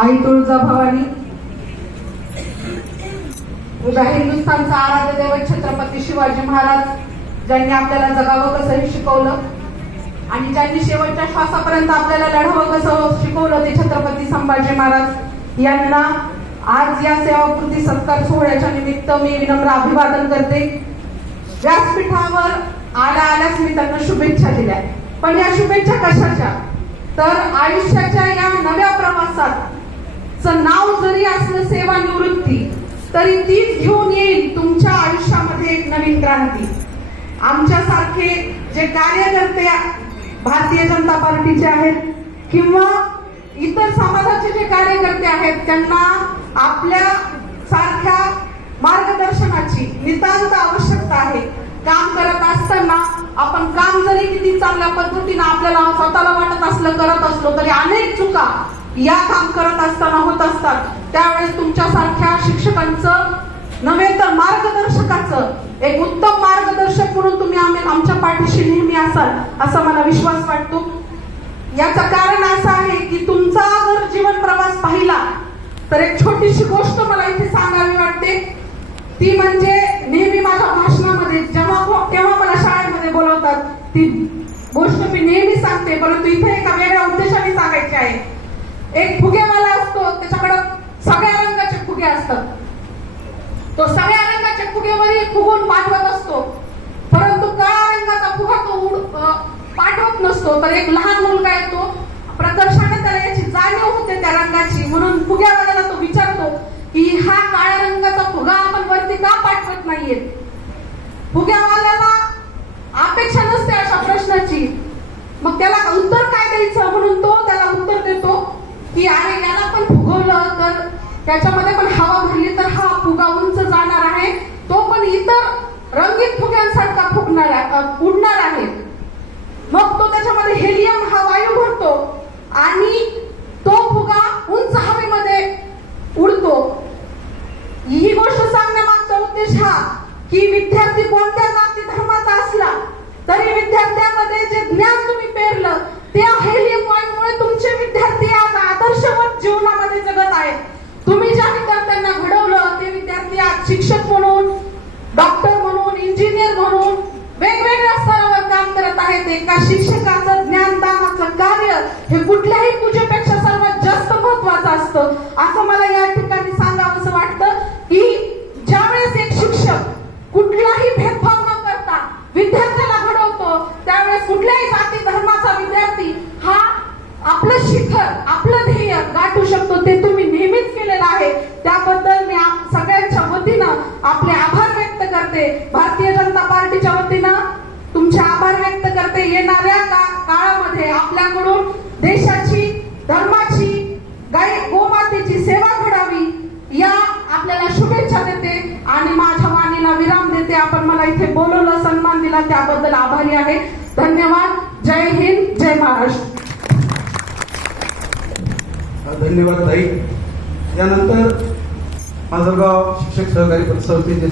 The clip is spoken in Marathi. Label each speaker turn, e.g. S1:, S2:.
S1: आई तुळजा भवानी. उद्या हिंदुस्थानचा आराध्य दैवत छत्रपती शिवाजी महाराज ज्यांनी आपल्याला जगावं कसं हे शिकवलं आणि ज्यांनी शेवटच्या श्वासापर्यंत आपल्याला लढावं कसं शिकवलं ते छत्रपती संभाजी महाराज यांना आज या सेवाकृती सत्कार सोहळ्याच्या निमित्त मी विनम्र अभिवादन करते. व्यासपीठावर आल्या आल्याच मी त्यांना शुभेच्छा दिल्या. पण या शुभेच्छा कशाच्या? तर आयुष्याच्या या नव्या प्रवासात च नाव जरी असलं सेवानिवृत्ती तरी तीच घेऊन येईल तुमच्या आयुष्यामध्ये एक नवीन क्रांती. आमच्यासारखे जे कार्यकर्ते भारतीय जनता पार्टीचे आहेत किंवा इतर समाजाचे जे कार्यकर्ते आहेत त्यांना आपल्या सारख्या मार्गदर्शनाची नितांत आवश्यक आहे काम करत असताना आपण काम जरी किती चांगल्या पद्धतीनं आपल्याला स्वतःला वाटत असलं करत असलो तरी अनेक चुका या काम करत असताना होत असतात. त्यावेळेस तुमच्यासारख्या शिक्षकांचं नव्हे तर मार्गदर्शकाचं एक उत्तम मार्गदर्शक म्हणून तुम्ही आम्ही आमच्या पाठीशी नेहमी असाल असा मला विश्वास वाटतो. याचं कारण असं आहे की तुमचा जर जीवन प्रवास पाहिला तर एक छोटीशी गोष्ट मला इथे सांगावी वाटते. ती म्हणजे सांगते परंतु इथे एका वेगळ्या उद्देशाने सांगायचे आहे. एक फुगेवाला असतो त्याच्याकडं सगळ्या रंगाचे फुगे असतात. तो सगळ्या रंगाच्या फुगेमध्ये फुगून पाठवत असतो. परंतु काळा रंगाचा फुगा तो उड- पाठवत नसतो. तर एक लहान मुलगा येतो प्रकर्षाने त्याला याची जाणीव होते त्या रंगाची. म्हणून फुग्यावर तो विचारतो की हा काळ्या रंगाचा फुगा आपण वरती का पाठवत नाहीये फुग्यावाल्याला अपेक्षा नसते अशा प्रश्नाची मग त्याला उत्तर काय द्यायचं म्हणून तो त्याला उत्तर देतो की अरे याला फुगवलं तर त्याच्यामध्ये पण हवा भरली तर हा फुगा उंच जाणार आहे. तो पण इतर रंगीत फुग्यांसारखा फुगणार आहे- उडणार आहे. मग तो त्याच्यामध्ये हेलियम हा वायू भरतो आणि तो फुगा उंच हवेमध्ये उडतो. ही गोष्ट सांगण्यामागचा उद्देश हा की विद्यार्थी कोणत्या जाती धर्माचा असला तरी विद्यार्थ्यामध्ये जे ज्ञान तुम्ही पेरलं ते हेलियम वायूमुळे तुमचे विद्यार्थी आज आदर्शवत जीवनामध्ये जगत आहेत तुम्ही ज्या विद्यार्थ्यांना घडवलं ते विद्यार्थी आज शिक्षक म्हणून डॉक्टर म्हणून इंजिनियर म्हणून वेगवेगळ्या स्तरावर काम करत आहेत. एका शिक्षकाचं ज्ञानदानाचं कार्य हे कुठल्याही पूजेपेक्षा सर्वात जास्त महत्वाचं असतं. असं मला या ठिकाणी सांगावंसं वाटतं की ज्यावेळेस एक शिक्षक कुठलाही भेदभाव न करता विद्यार्थ्याला घडवतो त्यावेळेस कुठल्याही जाती धर्माचा विद्यार्थी हा आपलं शिखर आपलं ध्येय गाठू शकतो ते तुम्ही नेहमीच केलेलं आहे त्याबद्दल मी आप सगळ्यांच्या वतीनं आपले आभार व्यक्त करते भारतीय जनता पार्टीच्या वतीनं तुमचे आभार व्यक्त करते येणाऱ्या का- काळामध्ये आपल्याकडून देशाची धर्माची गाय गोमातेची सेवा घडावी या आपल्याला शुभेच्छा देते आणि माझ्या वाणीला विराम देते. आपण मला इथे बोलवलं सन्मान दिला त्याबद्दल आभारी आहे. धन्यवाद. जय हिंद जय महाराष्ट्र.
S2: धन्यवाद ताई. यानंतर माझं गाव शिक्षक सहकारी पतसंस्थेचे